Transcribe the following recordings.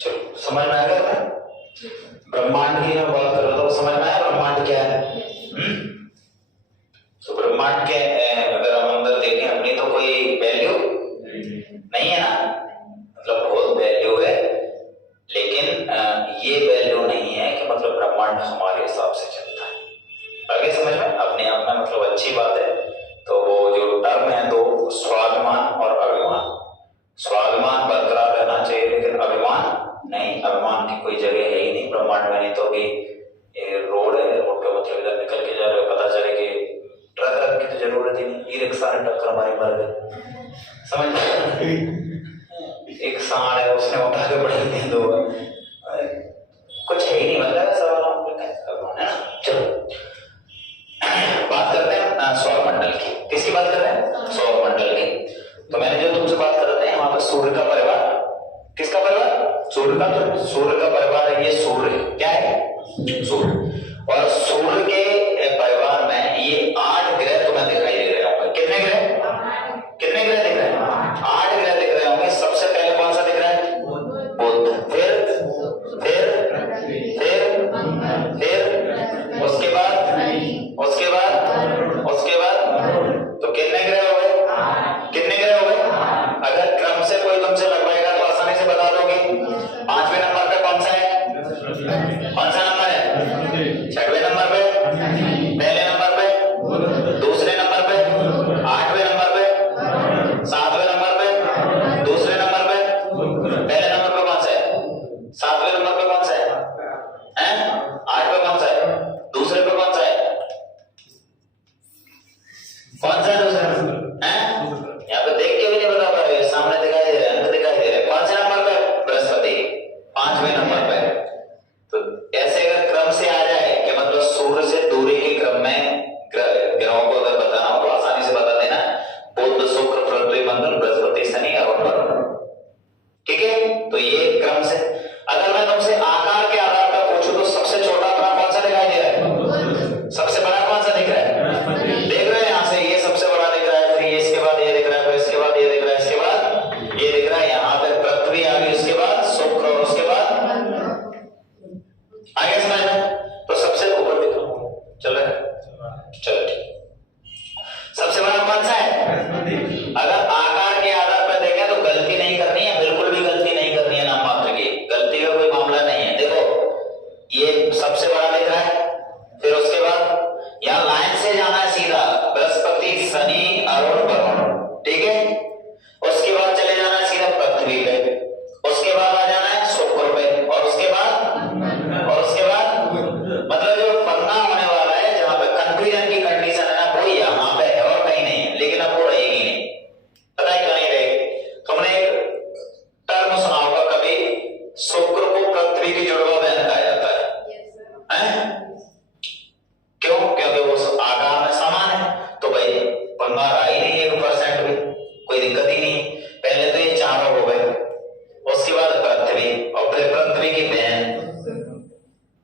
चलो समझ में आ गया? ब्रह्मांड की मैं बात कर रहा था, समझ में आया ब्रह्मांड क्या है? तो ब्रह्मांड के अगर हम अंदर देखें अपनी तो कोई वैल्यू नहीं है ना, मतलब बहुत वैल्यू है, लेकिन ये वैल्यू नहीं है कि मतलब ब्रह्मांड हमारे हिसाब से चलता है। आगे समझ में? अपने आप में मतलब अच्छी बात है। तो वो जो टर्म है दो, स्वाभिमान और अभिमान। स्वाभिमान बरकरार रहना चाहिए लेकिन अभिमान नहीं, अभिमान की कोई जगह है ही नहीं ब्रह्मांड में। नहीं तो अभी रोड है, रोड पे मतलब इधर निकल के जा रहे हो, पता चले कि ट्रक की तो जरूरत ही नहीं, ई रिक्शा ने टक्कर मारी मर गए। समझ में? एक सांड है उसने उठा के बढ़ा दिया दो, कुछ है ही नहीं, मतलब सवाल है ना। चलो बात करते हैं सौरमंडल की। किसकी बात कर रहे हैं? सौरमंडल की। तो मैंने जो तुमसे बात कर रहे हैं वहां पर सूर्य का परिवार, किसका परिवार? सूर्य का। तो सूर्य का परिवार है ये सूर्य, क्या है? सूर्य। और सूर्य के परिवार में ये 8 ग्रह तुम्हें दिखाई दे रहे होंगे। कितने ग्रह? कितने ग्रह दिख रहे हैं? 8 ग्रह दिख रहे होंगे। सबसे पहले कौन सा दिख रहा है? बुध। फिर उसके बाद तो कितने ग्रह हो गए? कितने ग्रह हो गए? अगर क्रम से कोई तुमसे लगवाएगा तो आसानी से बता दोगे। 5वें नंबर पे कौन सा है? कौन सा नंबर है? 6वें नंबर पे, पहले नंबर पे, दूसरे नंबर पे, 8वें नंबर पे, 7वें नंबर पे, दूसरे नंबर पे, पहले नंबर पे कौन सा है? 7वें नंबर पे कौन सा है? 8 पे कौन सा है? दूसरे पे कौन सा है? कौन सा है दूसरे हैं? यहाँ पे देख के भी नहीं बता पा रहे, सामने दिखाई दे रहा है, अंदर दिखाई दे रहा है। कौन से नंबर पे? बृहस्पति, 5वें नंबर पे। तो ऐसे अगर क्रम से आ जाए कि मतलब सूर्य से दूरी के क्रम में ग्रहों को अगर बताना हो तो आसानी से बता देना, बुध, शुक्र, पृथ्वी, मंगल, बृहस्पति, शनि और वरुण। ठीक है? तो ये क्रम से। अगर मैं तुमसे आकार के आधार पर पूछूं तो सबसे छोटा ग्रह कौन सा दिखाई दे रहा है? सबसे बड़ा कौन सा दिख रहा है? देख रहे हैं यहाँ से, ये सबसे बड़ा दिख रहा है, फिर ये इसके बाद ये दिख रहा है, फिर इसके बाद ये दिख रहा है, इसके बाद ये दिख रहा है, यहाँ पे पृथ्वी आ गई, उसके बाद शुक्र और उसके बाद आगे समझ में? तो सबसे ऊपर दिख रहा हूँ, चल रहा है? चलो ठीक। सबसे बड़ा कौन सा है? अगर आकार के आधार पर देखें तो गलती नहीं करनी है, बिल्कुल भी गलती नहीं करनी है, नाम मात्र की गलती का कोई मामला नहीं है। देखो ये सबसे बड़ा दिख रहा है, फिर उसके बाद यहाँ लाइन से जाना है सीधा, बृहस्पति, शनि, अरुण, वरुण। ठीक है? उसके बाद चले जाना है सीधा पृथ्वी पे, उसके बाद आ जाना है शुक्र पे, और उसके बाद मतलब जो पन्ना होने वाला है जहां पे कंफ्यूजन की कंडीशन है ना, वो यहाँ पे है और कहीं नहीं है। लेकिन अब वो रहेगी नहीं, पता है क्यों नहीं रहेगी? तुमने एक टर्म सुना होगा कभी, शुक्र को पृथ्वी की जुड़वा बहन कहा जाता है। क्यों? क्योंकि वो आकार में समान है। तो भाई पंगा रहा ही नहीं 1% भी, कोई दिक्कत ही नहीं। पहले तो ये चारों हो गए, उसके बाद पृथ्वी, और फिर पृथ्वी की बहन,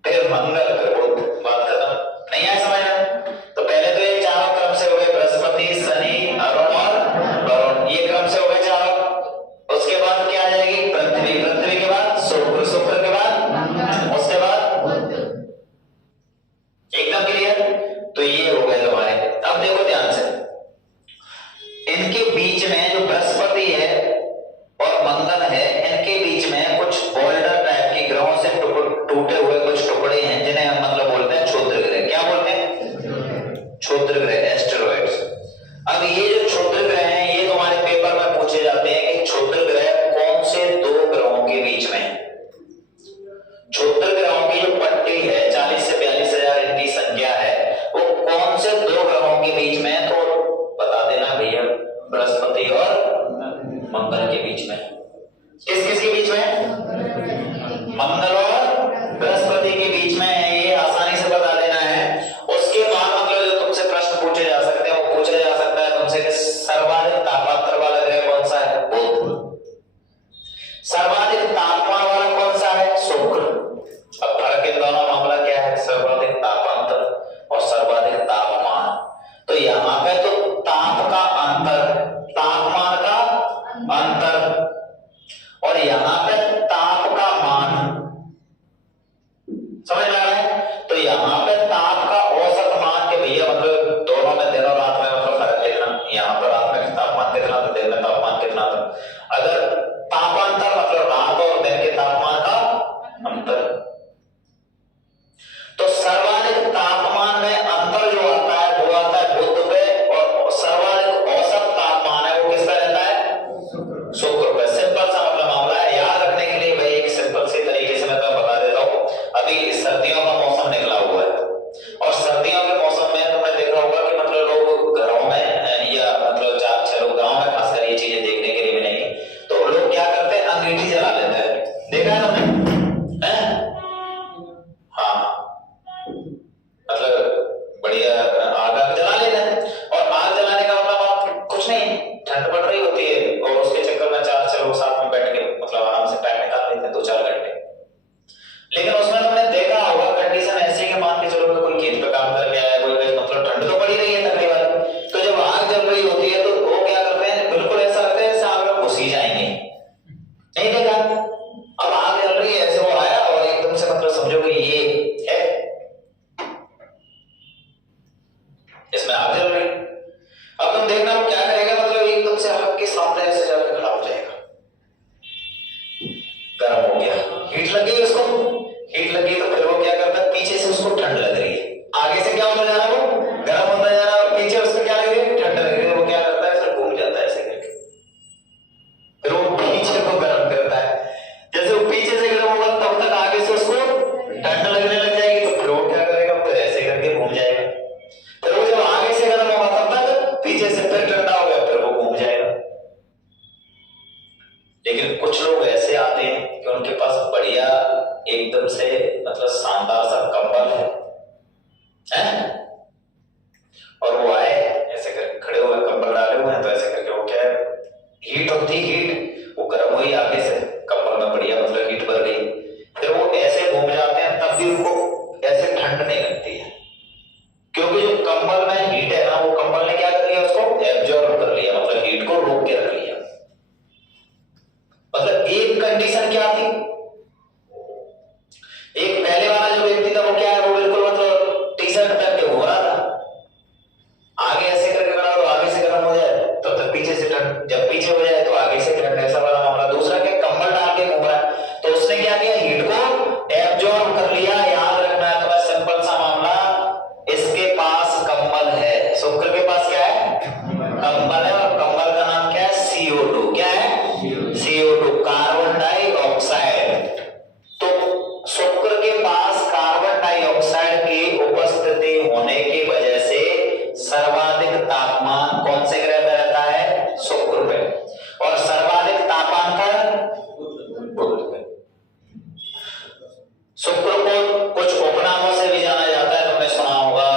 फिर मंगल, फिर बुध। बात खत्म। नहीं आया समझ में? तो पहले तो ये चारों क्रम से हो गए, बृहस्पति, शनि, अरुण और वरुण, ये क्रम से हो गए चारों। उसके बाद क्या आ जाएगी? पृथ्वी, पृथ्वी के बाद शुक्र, शुक्र के बाद उसके बाद एकदम क्लियर? तो ये हो गए तुम्हारे। अब देखो ध्यान से, देखना वो क्या करेगा, मतलब एकदम से आपके सामने ऐसे जाकर खड़ा हो जाएगा। गर्म हो गया, हीट लग गई उसको, हीट लगी तो फिर वो क्या करता है, पीछे से उसको ठंड लग रही है, आगे से क्या होता जा रहा है, वो गर्म होता जा रहा है, और पीछे उसको क्या लग रही है, ठंड लग रही है। वो क्या करता है, फिर घूम जाता है ऐसे करके, फिर वो पीछे को गर्म करता है। जैसे वो पीछे से गर्म होगा तब तक आगे से उसको ठंड लगने लग जाएगी, तो फिर वो क्या करेगा, फिर ऐसे करके घूम जाएगा। फिर वो जब आगे से गर्म होगा तब तक पीछे से फिर ठंडा हो गया, फिर वो घूम जाएगा। लेकिन कुछ लोग ऐसे आते हैं कि उनके पास बढ़िया एकदम से मतलब शानदार सा कंबल है? और वो आए ऐसे करके खड़े हुए, कंबल डाले हुए हैं, तो ऐसे करके वो क्या है, हीट होती, हीट वो गर्म हुई आगे से, कंबल में बढ़िया मतलब हीट भर गई, फिर वो ऐसे घूम जाते हैं, तब भी उनको ऐसे ठंड नहीं लगती है, क्योंकि जो कंबल में हीट है ना, वो कंबल ने क्या कर लिया, उसको एब्जॉर्ब कर लिया, मतलब हीट को रोक के रख लिया। मतलब एक कंडीशन क्या थी, एक पहले वाला जो व्यक्ति था वो क्या है, वो बिल्कुल मतलब टी शर्ट पहन के घूम रहा था, आगे ऐसे करके खड़ा तो आगे से गर्म हो जाए, तब तक पीछे से ठंड, जब पीछे हो जाए तो आगे से ठंड, ऐसा वाला मामला। दूसरा क्या, कंबल डाल के घूम रहा है, तो उसने क्या किया, हीट को एब्जॉर्ब कर लिया। याद रखना है तुम्हें, सिंपल सा मामला, इसके पास कंबल है, शुक्र के पास क्या है, कंबल है, और कंबल का नाम क्या है, CO2। क्या है, CO2, कार्बन डाइऑक्साइड। तो शुक्र के पास कार्बन डाइऑक्साइड की उपस्थिति होने की वजह से सर्वाधिक तापमान कौन से ग्रह पे रहता है, शुक्र पे, और सर्वाधिक तापमान पर बुध पे। शुक्र को कुछ उपनामों से भी जाना जाता है, तुमने सुना होगा,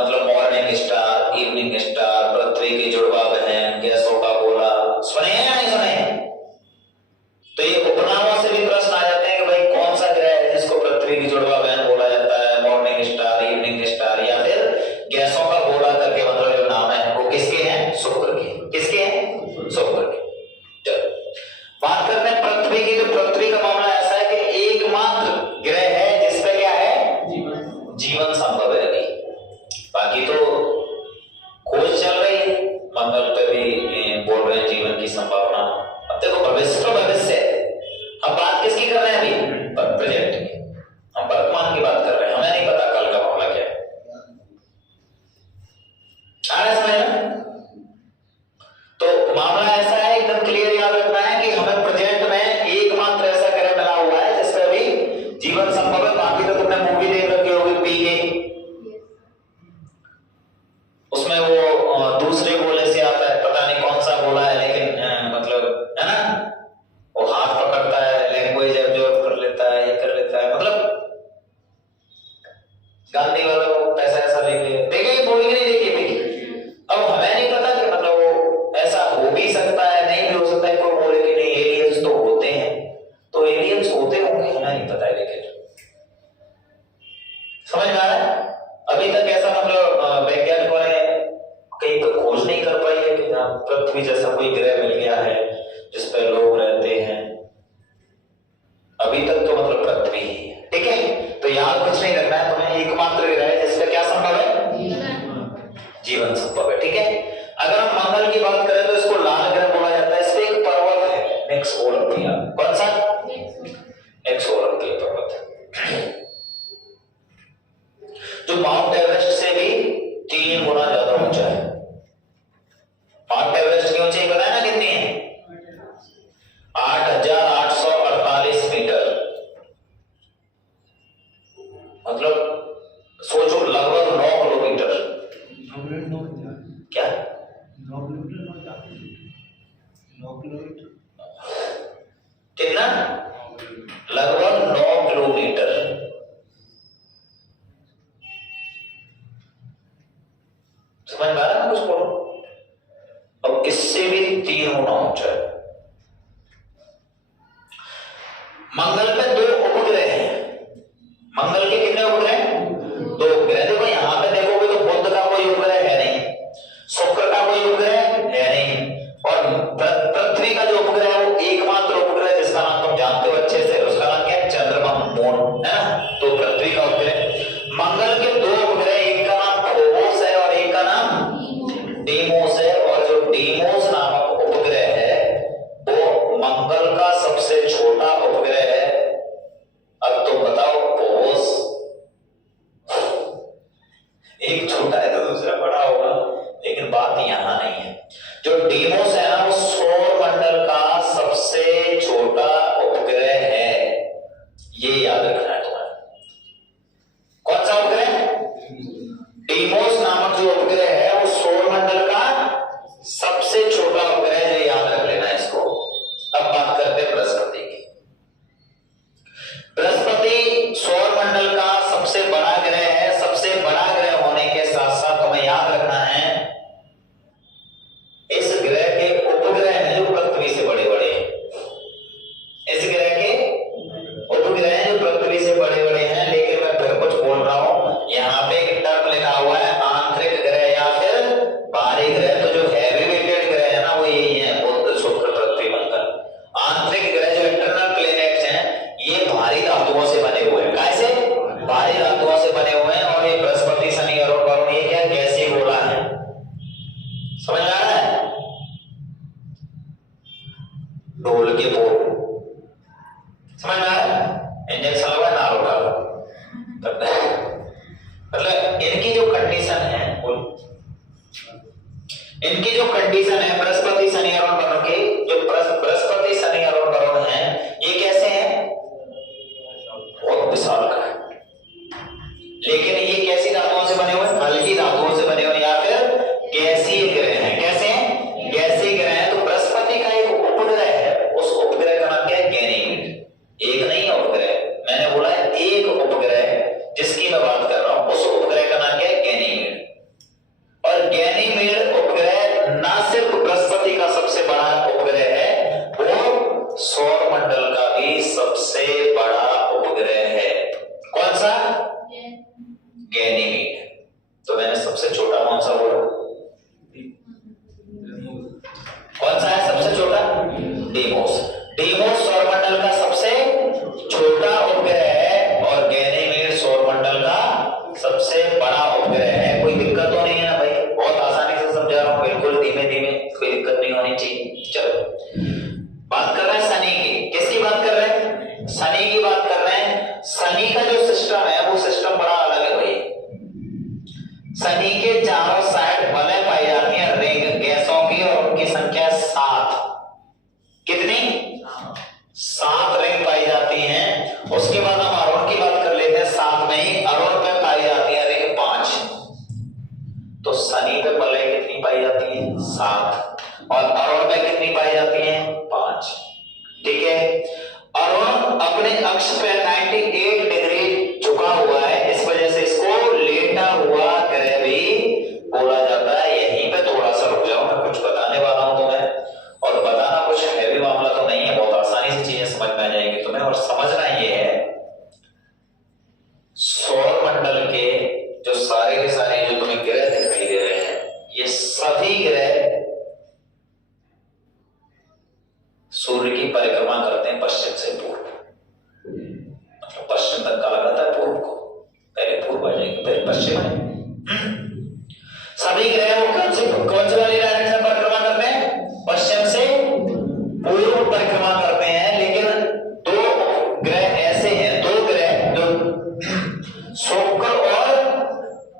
मतलब मॉर्निंग स्टार, इवनिंग स्टार, पृथ्वी की जुड़वा बहन, गैसों का गोला, सुने हैं या नहीं सुने? तो ये उपनामों से भी प्रश्न आ जाते हैं कि भाई कौन सा ग्रह है जिसको पृथ्वी की जुड़वा बहन बोला जाता है, मॉर्निंग स्टार, इवनिंग स्टार, या फिर गैसों का गोला करके मतलब जो नाम है वो किसके हैं, शुक्र के। किसके हैं, शुक्र के। चलो बात करते हैं पृथ्वी की। तो पृथ्वी का मामला ऐसा है कि एकमात्र ग्रह है जिसपे क्या है, जीवन संभव है अभी, बाकी तो खोज चल रही है, मंगल पे भी बोल रहे हैं जीवन की संभावना। अब देखो भविष्य तो भविष्य है, हम बात किसकी कर रहे हैं अभी, प्रेजेंट की, हम वर्तमान की बात कर रहे हैं, हमें नहीं पता कल का मामला क्या है। आ रहा है समझ में? तो मामला ऐसा है, एकदम क्लियर याद रखना है कि हमें प्रेजेंट में एकमात्र ऐसा ग्रह मिला हुआ है जिसपे अभी जीवन संभव है। बाकी तो तुमने मूवी देख रखी होगी पीके, उसमें वो दूसरे गोले से आता है, पता नहीं कौन सा गोला है, लेकिन मतलब है ना, वो हाथ पकड़ता है, लैंग्वेज एब्जॉर्ब कर लेता है, ये कर लेता है, मतलब गांधी वाला वो पैसा ऐसा लेके देखे, बोल के नहीं देखी। अब हमें नहीं पता कि मतलब वो ऐसा हो भी सकता है, नहीं भी हो सकता है, कोई बोले कि नहीं एलियंस तो होते हैं, तो एलियंस होते होंगे, हमें नहीं पता है, लेकिन समझ में आ रहा है? अभी तक ऐसा मतलब वैज्ञानिकों ने कहीं तो खोज नहीं कर पाई है कि पृथ्वी जैसा कोई ग्रह मिल गया है जिसपे लोग रहते हैं। अभी तक तो मतलब पृथ्वी ही है, ठीक है? तो याद कुछ नहीं रखना है तुम्हें, एकमात्र ग्रह है जिसपे क्या संभव है, जीवन संभव है, ठीक है? अगर हम मंगल की बात करें तो इसको लाल ग्रह बोला जाता है, इसपे एक पर्वत है, नेक्स्ट ओलंपिया। कौन सा? नेक्स्ट ओलंपिया पर्वत, जो माउंट एवरेस्ट से भी 3 गुना ज्यादा ऊंचा है। माउंट एवरेस्ट की ऊंचाई पता है ना कितनी है? 8,848 मीटर, मतलब सोचो लगभग 9 किलोमीटर। क्या 9 किलोमीटर? कितना? लगभग 9 किलोमीटर। समझ में आ रहा है कुछ बोलो? अब इससे भी 3 गुना ऊंचा है। मंगल पे 2 उपग्रह हैं। मंगल के कितने उपग्रह? 2 उपग्रह। देखो यहां पे देखोगे तो बुध का कोई उपग्रह है नहीं, शुक्र का कोई उपग्रह है नहीं, और पृथ्वी का जो उपग्रह है वो एकमात्र उपग्रह जिसका नाम तुम जानते हो अच्छे से, उसका नाम क्या है? चंद्रमा, मून, है ना? तो पृथ्वी का उपग्रह। मंगल के 2 उपग्रह, एक का नाम फोबोस है और एक का नाम डीमोस है। जो डीमोस है ना वो सौर मंडल का सबसे छोटा उपग्रह है, ये याद रखना है तुम्हें। कौन सा उपग्रह? डीमोस नामक जो उपग्रह है वो सौर मंडल का सबसे छोटा उपग्रह है, याद रख लेना इसको। अब बात करते हैं बृहस्पति की। बृहस्पति सौर मंडल का सबसे बड़ा ग्रह है। सबसे बड़ा ग्रह होने के साथ साथ तुम्हें याद रखना है इस ग्रह के उपग्रह हैं जो पृथ्वी से बड़े बड़े हैं। इस ग्रह के उपग्रह हैं जो पृथ्वी से बड़े बड़े हैं। लेकिन मैं फिर कुछ बोल रहा हूं, यहाँ पे एक टर्म लिखा हुआ है आंतरिक ग्रह या फिर बाहरी ग्रह। तो जो हैवी वेटेड ग्रह है ना वो यही है, बुध, शुक्र, पृथ्वी, मंगल। आंतरिक ग्रह जो इंटरनल प्लैनेट्स हैं ये भारी धातुओं से बने हुए हैं। कैसे? भारी धातुओं से बने हुए हैं। और ये बृहस्पति, शनि, अरुण, वरुण ये क्या गैसीय गोला है। समझ आ रहा है? ढोल के बोल समझ में आ रहा है? इंजेक्शन लगा ना रोका मतलब इनकी जो कंडीशन है इनकी जो कंडीशन है बृहस्पति, शनि, अरुण, वरुण की, जो बृहस्पति, शनि, अरुण, वरुण है ये कैसे हैं? बहुत विशाल का है। लेकिन ये कैसी धातुओं से बने हुए हैं? हल्की धातुओं से बने हुए या फिर गैसीय ग्रह हैं। कैसे हैं? गैसीय ग्रह हैं। तो बृहस्पति का एक उपग्रह है, उस उपग्रह का नाम क्या है? गैनीमेड। एक नहीं है उपग्रह, मैंने बोला है एक उपग्रह जिसकी मैं बात कर रहा हूं, उस उपग्रह का नाम क्या है? गैनीमेड। और गैनीमेड उपग्रह ना सिर्फ बृहस्पति का सबसे बड़ा उपग्रह है, वो सौर मंडल का भी सबसे बड़ा उपग्रह है। कौन सा? गैनीमेड। तो मैंने सबसे छोटा कौन सा बोला? कौन सा है सबसे छोटा? डीमोस। डीमोस सौरमंडल का सबसे छोटा उपग्रह है और गैनीमेड सौरमंडल का सबसे बड़ा उपग्रह है। कोई दिक्कत तो नहीं है ना भाई? बहुत आसानी से समझा रहा हूं, बिल्कुल धीमे धीमे, कोई दिक्कत नहीं होनी चाहिए। चलो बात कर रहे हैं शनि की। किसकी बात कर रहे हैं? शनि की बात कर रहे हैं। शनि का जो सिस्टम है वो सिस्टम बड़ा अलग है भाई। शनि के चारों साइड वलय पाई जाती है रिंग गैसों की और उनकी संख्या 7। कितनी? 7 रिंग पाई जाती हैं। उसके बाद हम अरुण की बात कर लेते हैं। 7 में ही अरुण में पाई जाती है रिंग 5। तो शनि पे वलय कितनी पाई जाती है? 7। और अरुण में कितनी पाई जाती है? 5। ठीक है। अरुण अपने अक्ष पे 98 डिग्री झुका हुआ है, इस वजह से इसको लेटा हुआ ग्रह भी बोला जाता है। यहीं पे थोड़ा सा रुक जाओ, मैं कुछ बताने वाला हूं तुम्हें, और बताना कुछ हैवी मामला तो नहीं है, बहुत आसानी से चीजें समझ में आ जाएंगी तुम्हें। और समझना ये है सौर मंडल के जो सारे के सारे जो तुम्हें ग्रह दिखाई दे रहे हैं ये सभी ग्रह सूर्य की परिक्रमा करते हैं पश्चिम से पूर्व। मतलब पश्चिम तक का लगाता है पूर्व को, पहले पूर्व आ जाएंगे फिर पश्चिम आएंगे। सभी ग्रह वो कौन से वाली डायरेक्शन परिक्रमा करते हैं? पश्चिम से पूर्व परिक्रमा करते हैं। लेकिन 2 ग्रह ऐसे हैं, 2 ग्रह जो शुक्र और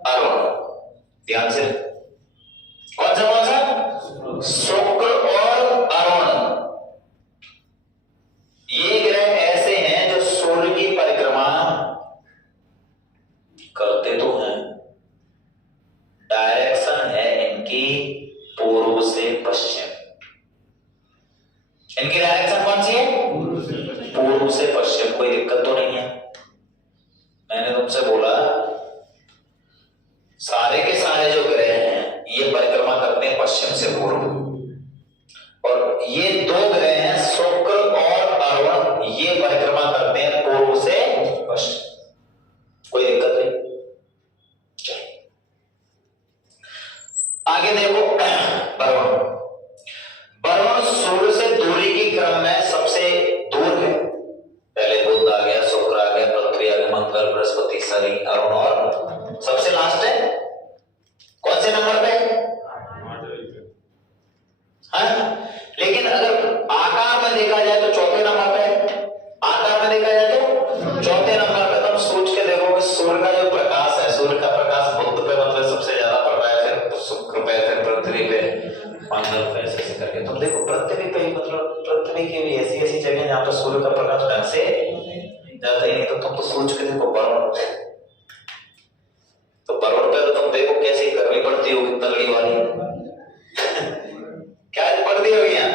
अरुण, ध्यान से कौन सा? शुक्र और अरुण, ये ग्रह ऐसे हैं जो सूर्य की परिक्रमा करते तो हैं, डायरेक्शन है इनकी पूर्व से पश्चिम। इनकी डायरेक्शन कौन सी है? पूर्व से पश्चिम। कोई दिक्कत तो नहीं है? मैंने तुमसे बोला सारे के सारे जो ग्रह हैं ये परिक्रमा करते हैं पश्चिम से पूर्व, और ये 2 ग्रह हैं शुक्र और अरुण, ये परिक्रमा करते हैं पूर्व से पश्चिम। कोई दिक्कत नहीं? चलिए आगे देखो। वरुण, वरुण सूर्य से दूरी की क्रम में सबसे दूर है। पहले बुध आ गया, शुक्र आ गया, पृथ्वी आ गया, मंगल, बृहस्पति, शनि, अरुण, और सबसे लास्ट है कौन से नंबर पे? हाँ, लेकिन अगर आकार में देखा जाए तो चौथे नंबर पे। आकार में देखा जाए तो चौथे नंबर पे। तुम सोच के देखो कि सूर्य का जो प्रकाश है, सूर्य का प्रकाश बुध पे मतलब सबसे ज्यादा पड़ रहा है, फिर शुक्र पे, फिर पृथ्वी पे, मंगल पे, देखो पृथ्वी पे मतलब पृथ्वी की भी ऐसी ऐसी जगह जहाँ पर सूर्य का प्रकाश ढंग से जाता ही नहीं। तो तुम तो सोच के देखो वरुण, तो वरुण पे तो तुम देखो कैसी गर्मी पड़ती होगी तगड़ी वाली। क्या पड़ती होगी यहाँ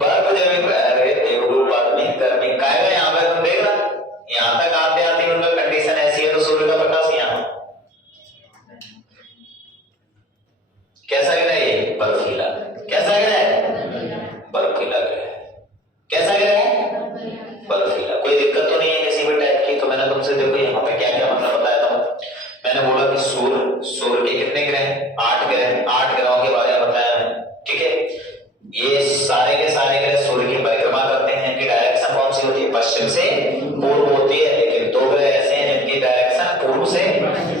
बर्फ जमी पे। अरे बेवकूफ आदमी, गर्मी कायगा यहाँ पे तुम देख रहा, यहाँ तक आते आते उनका कंडीशन ऐसी है तो सूर्य का प्रकाश यहाँ कैसा गिरा, ये बर्फीला। कैसा गिरा है? बर्फीला गिरा है। कैसा गिरा है? बर्फीला। कोई दिक्कत तो नहीं है किसी भी टाइप की। तो मैंने तुमसे देखो यहाँ पे क्या क्या मतलब बताया था। मैंने बोला कि सूर्य के कितने ग्रह? 8 ग्रह। 8 ग्रहों के बारे में बताया है, ठीक है। ये सारे के सारे ग्रह सूर्य की परिक्रमा करते हैं। इनकी डायरेक्शन कौन सी होती है? पश्चिम से पूर्व होती है। लेकिन 2 ग्रह ऐसे हैं जिनकी डायरेक्शन पूर्व से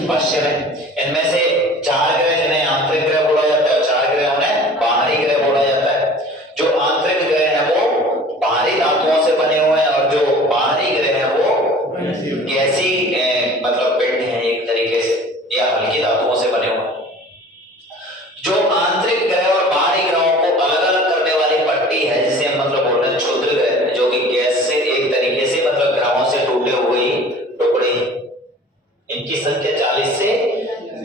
पश्चिम है। इनमें से 4 ग्रह जिन्हें आंतरिक ग्रह बोला जाता है, 4 ग्रह उन्हें बाहरी ग्रह बोला जाता है। जो आंतरिक ग्रह है वो बाहरी धातुओं से बने हुए हैं और जो बाहरी ग्रह है वो गैसी मतलब पिंड है एक तरीके से, या हल्की धातुओं से बने हुए हैं। जो आंतरिक ग्रह और बाहरी ग्रहों को अलग अलग करने वाली पट्टी है जिसे हम मतलब बोल रहे हैं क्षुद्र ग्रह, जो कि गैस से एक तरीके से मतलब ग्रहों से टूटे हुए टुकड़े। इनकी संख्या 40 से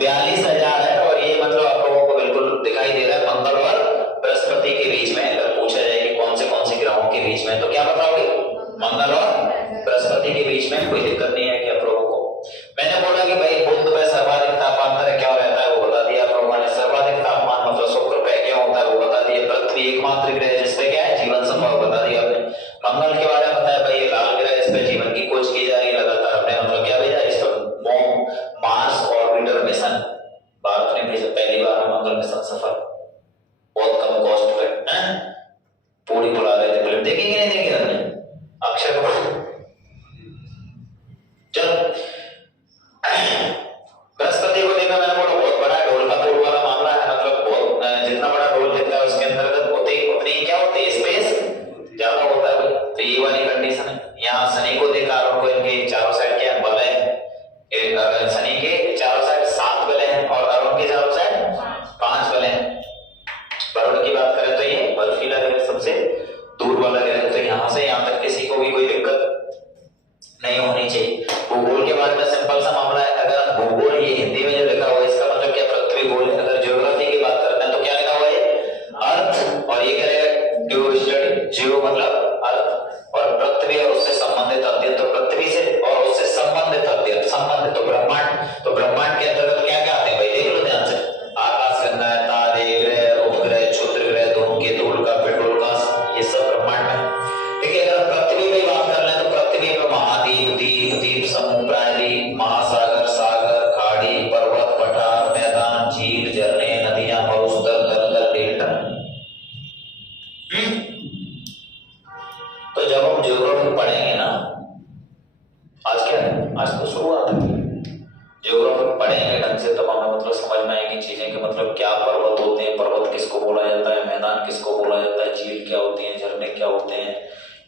42,000 है। और ये मतलब आप लोगों को बिल्कुल दिखाई दे रहा है मंगल और बृहस्पति के बीच में। अगर पूछा जाए कि कौन से ग्रहों के बीच में, तो क्या बताओगे? मंगल और बृहस्पति के बीच में। कोई दिक्कत नहीं है कि आप लोगों को। मैंने बोला कि भाई बुध पे सर्वाधिक तापांतर क्या रहता है वो बता दिया आप लोगों ने। सर्वाधिक तापमान मतलब शुक्र पे क्या होता है वो बता दिया। पृथ्वी एकमात्र ग्रह है जिसपे क्या है जीवन संभव, बता दिया आपने। मंगल के बारे में बताया भाई ये लाल ग्रह, इस पे जीवन की खोज की जा रही है लगातार। हमने मतलब क्या भेजा इस पर मार्स ऑर्बिटर मिशन, भारत ने भेजा पहली बार में मंगल मिशन सफल, बहुत कम कॉस्ट पे है। पूरी बुला रहे थे फिल्म, देखेंगे नहीं देखेंगे हमने अक्षय कुमार। चलो बृहस्पति को देखा, मैंने बोला बहुत बड़ा ढोल का तोड़ वाला मामला है। मतलब बहुत जितना बड़ा ढोल दिखता है उसके अंतर्गत उतनी क्या होती है स्पेस ज्यादा होता है। तो ये वाली कंडीशन है। यहाँ शनि को देखा और उनको इनके चारों साइड क्या बल है, शनि के चारों साइड 7 बल हैं और अरुण के चारों साइड 5 बल हैं। वरुण की बात करें तो ये बर्फीला ग्रह सबसे दूर वाला ग्रह। तो यहाँ से यहाँ तक किसी को भी कोई दिक्कत नहीं होनी चाहिए। भूगोल के बारे में सिंपल सा मामला है। अगर भूगोल ये हिंदी में जो लिखा हुआ है इसका मतलब क्या? पृथ्वी गोल है। अगर ज्योग्राफी की बात करते हैं तो क्या लिखा हुआ है? अर्थ। और ये करेगा जियो स्टडी, जियो मतलब अर्थ, और पृथ्वी और उससे संबंधित अध्ययन। तो पृथ्वी से और उससे संबंधित अध्ययन, संबंधित तो ब्रह्मांड। तो ब्रह्मांड के अंतर्गत क्या क्या आते हैं भाई देख लो ध्यान से। आकाश गंगा, तारे, ग्रह, उपग्रह, क्षुद्र ग्रह, धूमकेतु, उल्का पिंड, उल्का, ये सब ब्रह्मांड में। ठीक है। अगर पृथ्वी की बात कर लें तो पृथ्वी में महाद्वीप, द्वीप, द्वीप समूह, प्रायद्वीप, महासागर, सागर, खाड़ी, पर्वत, पठार, मैदान, झील, झरने, नदियां, मरुस्थल, दलदल, डेल्टा। तो जब हम ज्योग्राफी पढ़ेंगे ना, आज क्या है, आज तो शुरुआत है, ज्योग्राफी पढ़ेंगे ढंग से तब हमें मतलब समझ में आएगी चीजें कि मतलब क्या पर्वत होते हैं, पर्वत किसको बोला जाता है, मैदान किसको बोला जाता है, झील क्या होती है, झरने क्या होते हैं,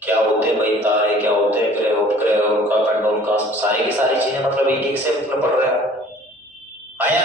क्या होते हैं भाई तारे क्या होते हैं, ग्रह उपग्रह, उल्का पिंड, उल्का, सारी की सारी चीजें मतलब एक एक से मतलब पढ़ रहे हो। आया